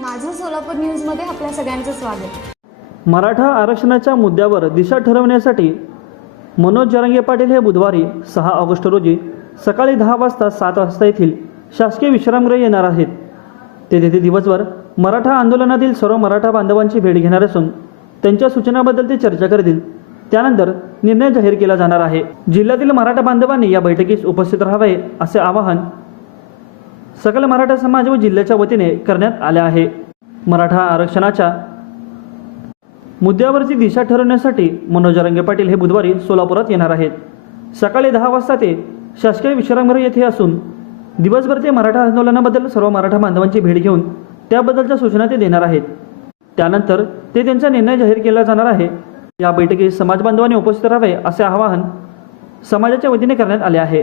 माझं सोलापूर न्यूजमध्ये आपल्या सगळ्यांचं स्वागत. मराठा आरक्षणाच्या मुद्द्यावर दिशा ठरवण्यासाठी मनोज जरांगे पाटील हे बुधवारी सहा ऑगस्ट रोजी सकाळी दहा वाजता सात वाजता येथील शासकीय विश्रामगृह येणार आहेत. ते तेथे दिवसभर मराठा आंदोलनातील सर्व मराठा बांधवांची भेट घेणार असून त्यांच्या सूचनाबद्दल ते चर्चा करतील. त्यानंतर निर्णय जाहीर केला जाणार आहे. जिल्ह्यातील मराठा बांधवांनी या बैठकीस उपस्थित राहावे असे आवाहन सकल मराठा समाज व जिल्ह्याच्या वतीने करण्यात आले आहे. मराठा आरक्षणाच्या मुद्द्यावरची दिशा ठरवण्यासाठी मनोज रंगे पाटील हे बुधवारी सोलापुरात येणार आहेत. सकाळी दहा वाजता ते शासकीय विश्रामगृह येथे असून दिवसभर ते मराठा आंदोलनाबद्दल सर्व मराठा बांधवांची भेट घेऊन त्याबद्दलच्या सूचना ते देणार आहेत. त्यानंतर ते त्यांचा निर्णय जाहीर केला जाणार आहे. या बैठकीत समाज बांधवांनी उपस्थित राहावे असे आवाहन समाजाच्या वतीने करण्यात आले आहे.